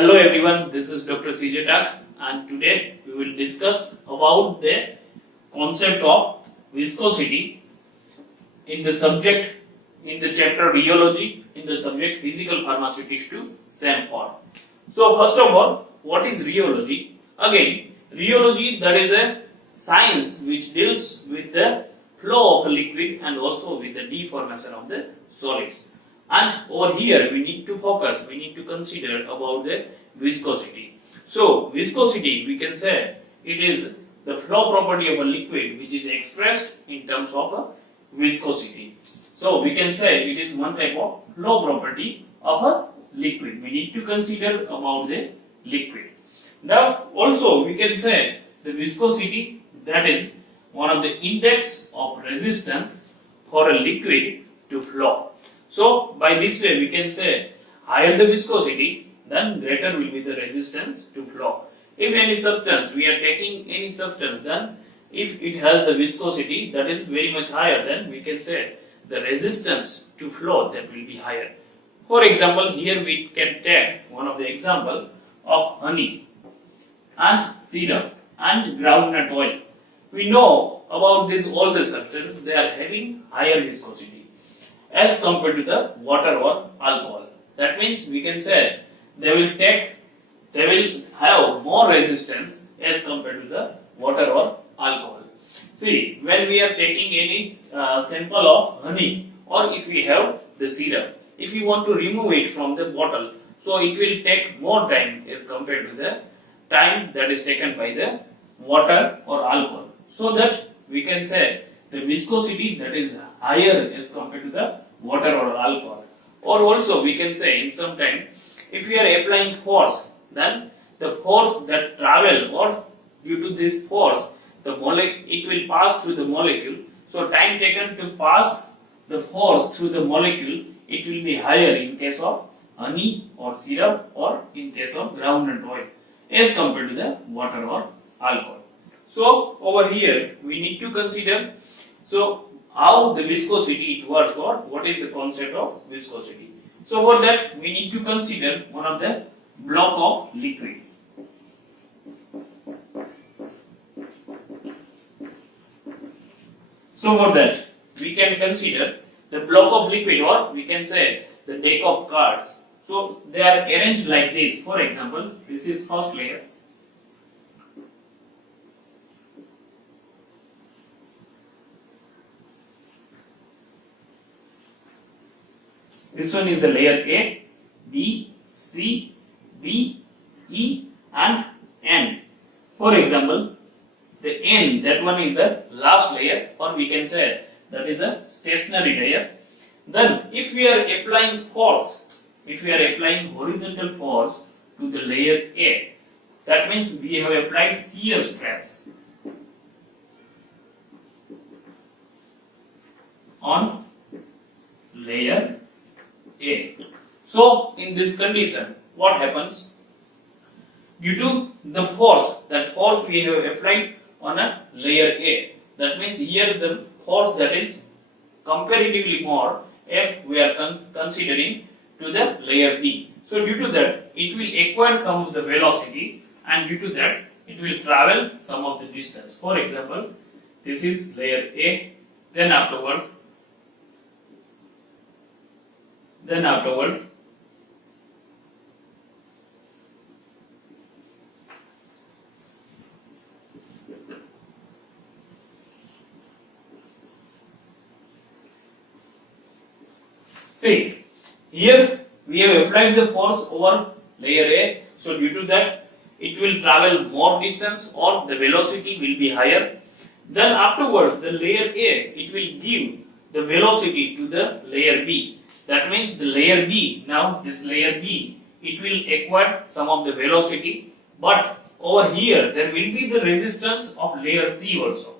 Hello everyone, this is Dr. Junagadh and today we will discuss about the concept of viscosity in the subject, in the chapter rheology, in the subject physical pharmaceutics to same form. So first of all, what is rheology? Again, rheology, that is a science which deals with the flow of a liquid and also with the deformation of the solids. And over here we need to focus, we need to consider about the viscosity. So viscosity, we can say it is the flow property of a liquid which is expressed in terms of a viscosity. So we can say it is one type of flow property of a liquid. We need to consider about the liquid. Now also we can say the viscosity, that is one of the index of resistance for a liquid to flow. So by this way we can say higher the viscosity, then greater will be the resistance to flow. If any substance, we are taking any substance, then if it has the viscosity that is very much higher, then we can say the resistance to flow that will be higher. For example, here we can take one of the example of honey and syrup and groundnut oil. We know about this all the substances, they are having higher viscosity as compared to the water or alcohol. That means we can say they will have more resistance as compared to the water or alcohol. See, when we are taking any sample of honey, or if we have the syrup, if you want to remove it from the bottle, so it will take more time as compared to the time that is taken by the water or alcohol. So that we can say the viscosity that is higher as compared to the water or alcohol. Or also we can say in some time, if we are applying force, then the force that travel, or due to this force, the it will pass through the molecule. So time taken to pass the force through the molecule, it will be higher in case of honey or syrup, or in case of groundnut oil as compared to the water or alcohol. So over here we need to consider how the viscosity it works, or what is the concept of viscosity. So for that we need to consider one of the block of liquid. So for that we can consider the block of liquid, or we can say the deck of cards. So they are arranged like this. For example, this is first layer. This one is the layer A, B, C, D, E and N. For example, the N, that one is the last layer, or we can say that is a stationary layer. Then if we are applying force, if we are applying horizontal force to the layer A, that means we have applied shear stress on layer A. So in this condition, what happens? Due to the force, that force we have applied on a layer A, that means here the force that is comparatively more if we are considering to the layer B. So due to that, it will acquire some of the velocity, and due to that, it will travel some of the distance. For example, this is layer A, then afterwards see, here we have applied the force over layer A, so due to that it will travel more distance, or the velocity will be higher. Then afterwards the layer A, it will give the velocity to the layer B. That means the layer B, now this layer B, it will acquire some of the velocity, but over here there will be the resistance of layer C also.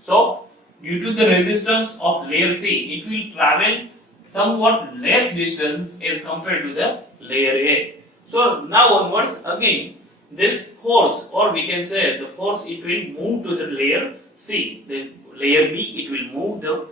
So due to the resistance of layer C, it will travel somewhat less distance as compared to the layer A. So now onwards, again this force, or we can say the force, it will move to the layer C. The layer B, it will move the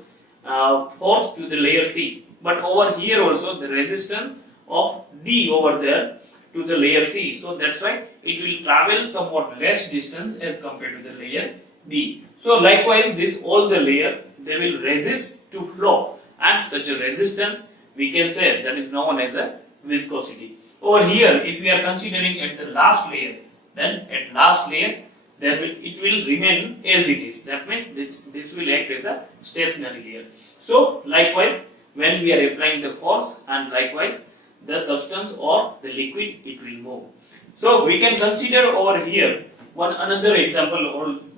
force to the layer C. But over here also the resistance of D over there to to the layer C. So that's why it will travel somewhat less distance as compared to the layer B. So likewise, this all the layer, they will resist to flow, and such a resistance we can say that is known as a viscosity. Over here, if we are considering at the last layer, then at last layer it will remain as it is. That means this will act as a stationary layer. So likewise, when we are applying the force, and likewise the substance or the liquid, it will move. So we can consider over here one another example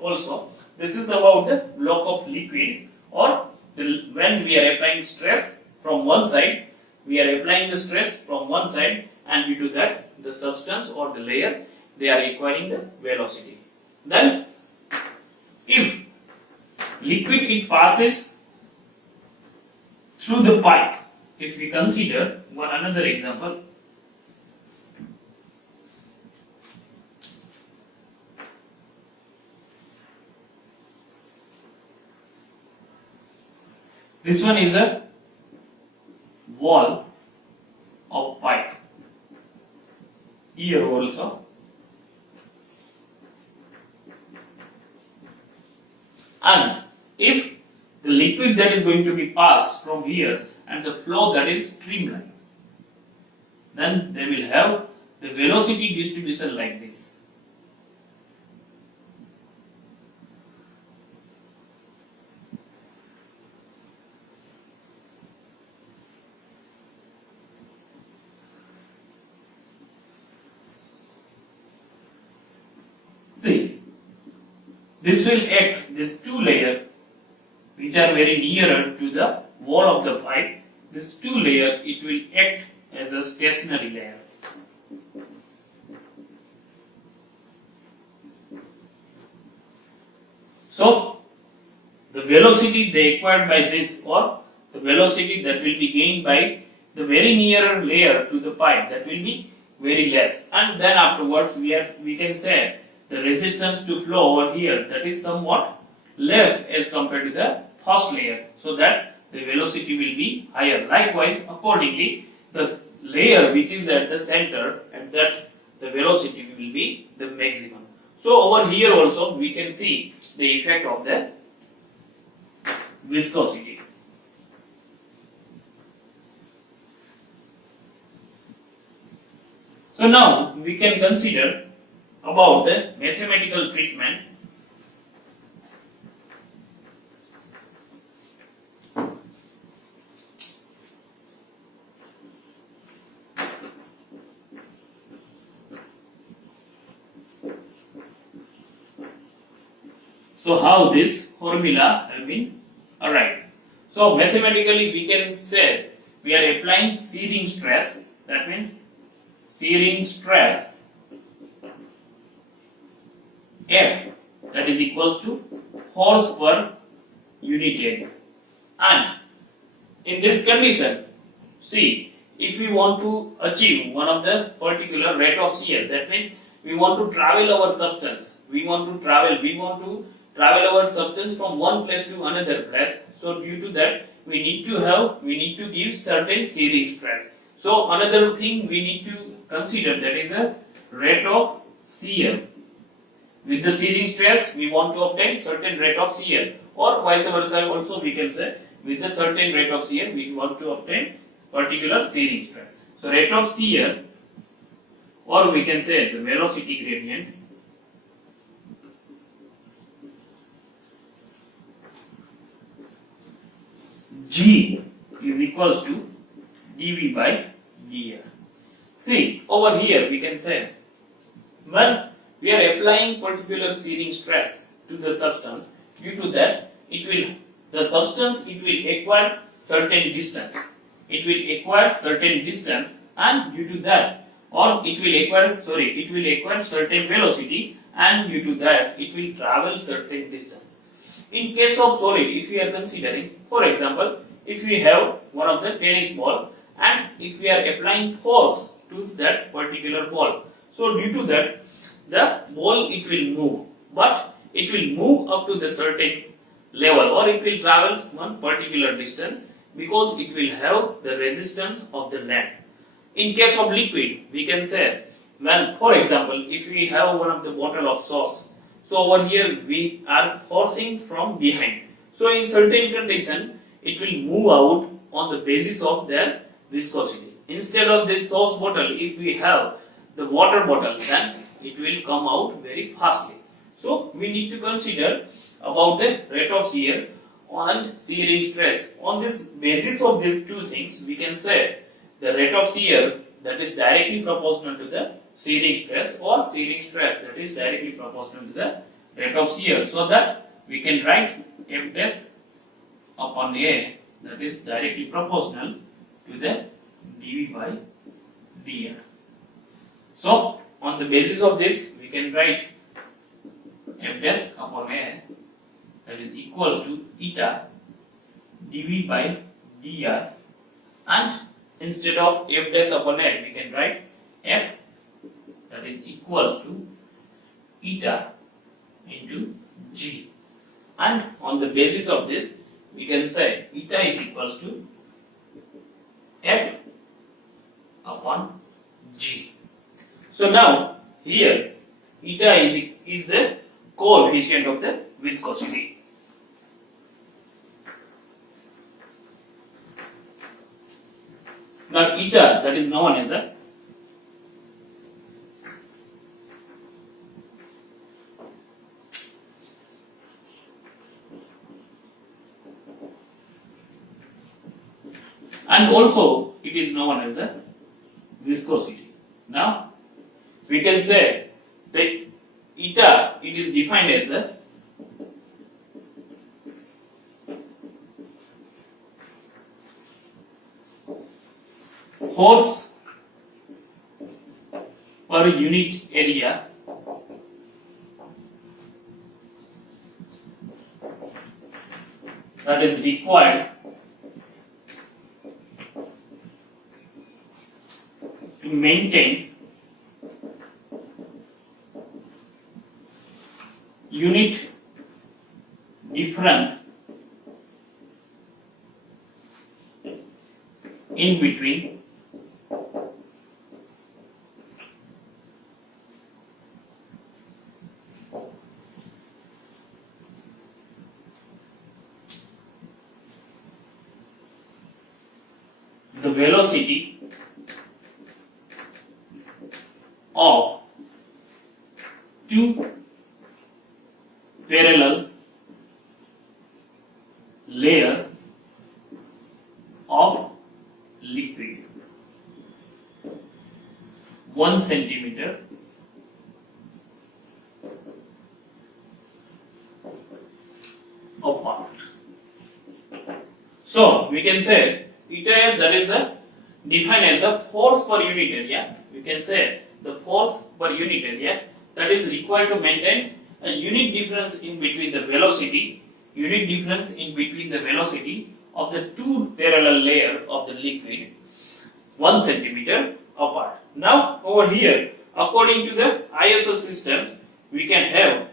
also. This is about the block of liquid, or when we are applying stress from one side, we are applying the stress from one side, and due to that the substance or the layer, they are acquiring the velocity. Then if liquid it passes through the pipe, if we consider one another example, this one is a wall of pipe. Here also, and if the liquid that is going to be passed from here and the flow that is streamlined, then they will have the velocity distribution like this. See, this will act, these two layers which are very nearer to the wall of the pipe, this two layer, it will act as a stationary layer. So the velocity they acquired by this, or the velocity that will be gained by the very nearer layer to the pipe, that will be very less, and then afterwards we can say the resistance to flow over here, that is somewhat less as compared to the first layer, so that the velocity will be higher. Likewise, accordingly, the layer which is at the center, at that the velocity will be the maximum. So over here also we can see the effect of the viscosity. So now we can consider about the mathematical treatment. So how this formula have been arrived. So mathematically we can say we are applying shearing stress, that means shearing stress F, that is equals to force per unit area. And in this condition, see, if we want to achieve one of the particular rate of shear, that means we want to travel our substance, we want to travel our substance from one place to another place. So due to that, we need to give certain shearing stress. So another thing we need to consider, that is the rate of shear. With the shearing stress, we want to obtain certain rate of shear, or vice versa also we can say, with the certain rate of shear, we want to obtain particular shearing stress. So rate of shear, or we can say the velocity gradient, G is equals to dV by dr. See, over here we can say, when we are applying particular shearing stress to the substance, due to that the substance will acquire certain distance. It will acquire certain distance, and due to that, or it will acquire certain velocity, and due to that it will travel certain distance. In case of solid, if we are considering, for example, if we have one of the tennis ball, and if we are applying force to that particular ball, so due to that the ball it will move, but it will move up to the certain level, or it will travel one particular distance, because it will have the resistance of the land. In case of liquid, we can say when, for example, if we have one of the bottle of sauce, so over here we are forcing from behind. So in certain condition, it will move out on the basis of their viscosity. Instead of this sauce bottle, if we have the water bottle, then it will come out very fastly. So we need to consider about the rate of shear and shearing stress. On this basis of these two things, we can say the rate of shear that is directly proportional to the shearing stress, or shearing stress that is directly proportional to the rate of shear, so that we can write F dash upon A that is directly proportional to the dV by dr. So on the basis of this, we can write F dash upon A that is equals to eta dV by dr, and instead of F dash upon A, we can write F that is equals to eta into G, and on the basis of this, we can say eta is equals to F upon G. So now here eta is the coefficient of the viscosity. Now eta that is known as the and also it is known as the viscosity. Now we can say that eta, it is defined as the force per unit area that is required to maintain unit difference in between the velocity of two parallel layer of liquid 1 centimeter apart. So we can say eta, that is the defined as the force per unit area. We can say the force per unit area that is required to maintain a unit difference in between the velocity, of the two parallel layer of the liquid 1 centimeter apart. Now over here, according to the ISO system, we can have,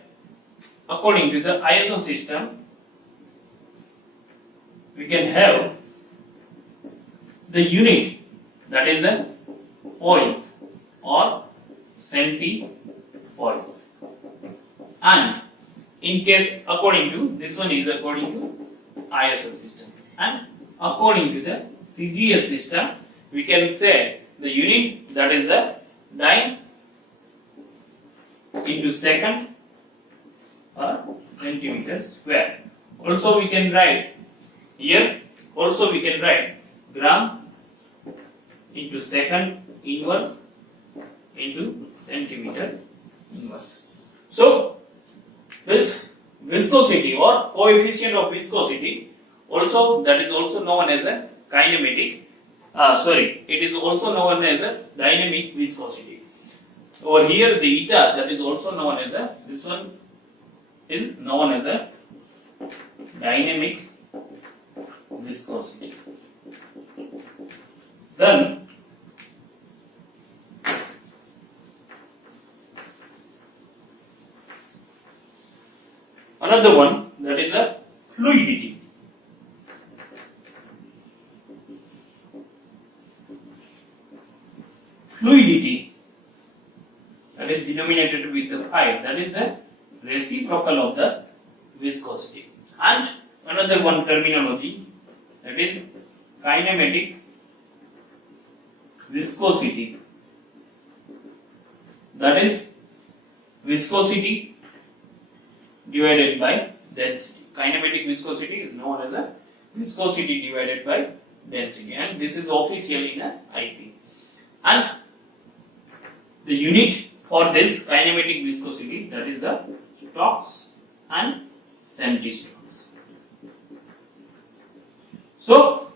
according to the ISO system, we can have the unit that is the poise or centipoise, and in case according to this one is according to ISO system, and according to the CGS system, we can say the unit that is the dyne into second or centimeter square. Also we can write here, also we can write gram into second inverse into centimeter inverse. So this viscosity or coefficient of viscosity, also that is also known as a kinematic, it is also known as a dynamic viscosity. Over here the eta, that is also known as a, this one is known as a dynamic viscosity. Then another one, that is the fluidity. Fluidity denominated with the 5, that is the reciprocal of the viscosity. And another one terminology, that is kinematic viscosity, that is viscosity divided by density. Kinematic viscosity is known as a viscosity divided by density, and this is officially in a IP. And the unit for this kinematic viscosity, that is the Stokes and centistokes. So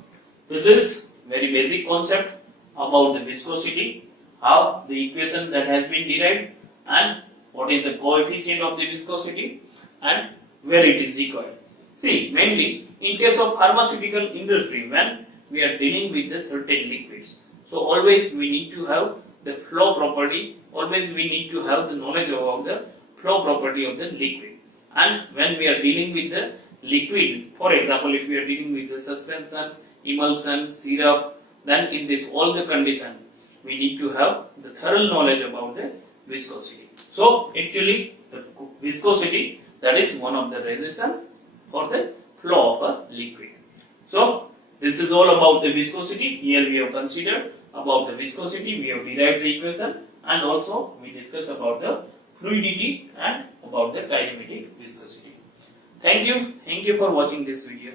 this is very basic concept about the viscosity, how the equation that has been derived, and what is the coefficient of the viscosity, and where it is required. See, mainly in case of pharmaceutical industry, when we are dealing with the certain liquids, so always we need to have the flow property, always we need to have the knowledge about the flow property of the liquid. And when we are dealing with the liquid, for example, if we are dealing with the suspension, emulsion, syrup, then in this all the condition we need to have the thorough knowledge about the viscosity. So actually the viscosity, that is one of the resistance for the flow of a liquid. So this is all about the viscosity. Here we have considered about the viscosity, we have derived the equation, and also we discuss about the fluidity and about the kinematic viscosity. Thank you for watching this video.